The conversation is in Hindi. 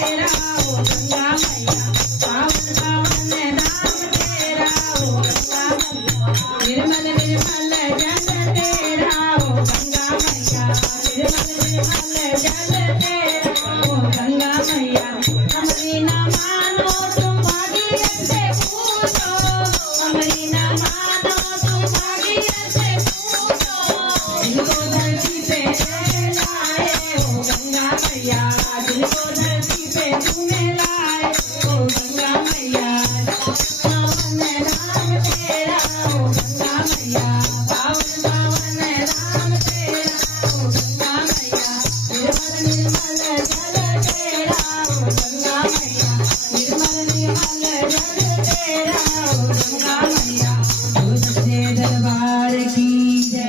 तेरा ओ गंगा मैया पावन पावन नाम तेरा ओ गंगा मैया निर्मल निर्मल जल तेरा ओ गंगा मैया निर्मल निर्मल जल तेरा ओ गंगा मैया हमारी ना मानो तुम भागीरथ से पूछो हमारी ना मानो तुम भागीरथ से पूछो इनको धरती पे लाए ओ गंगा मैया जिनको धरती पे तूने लाए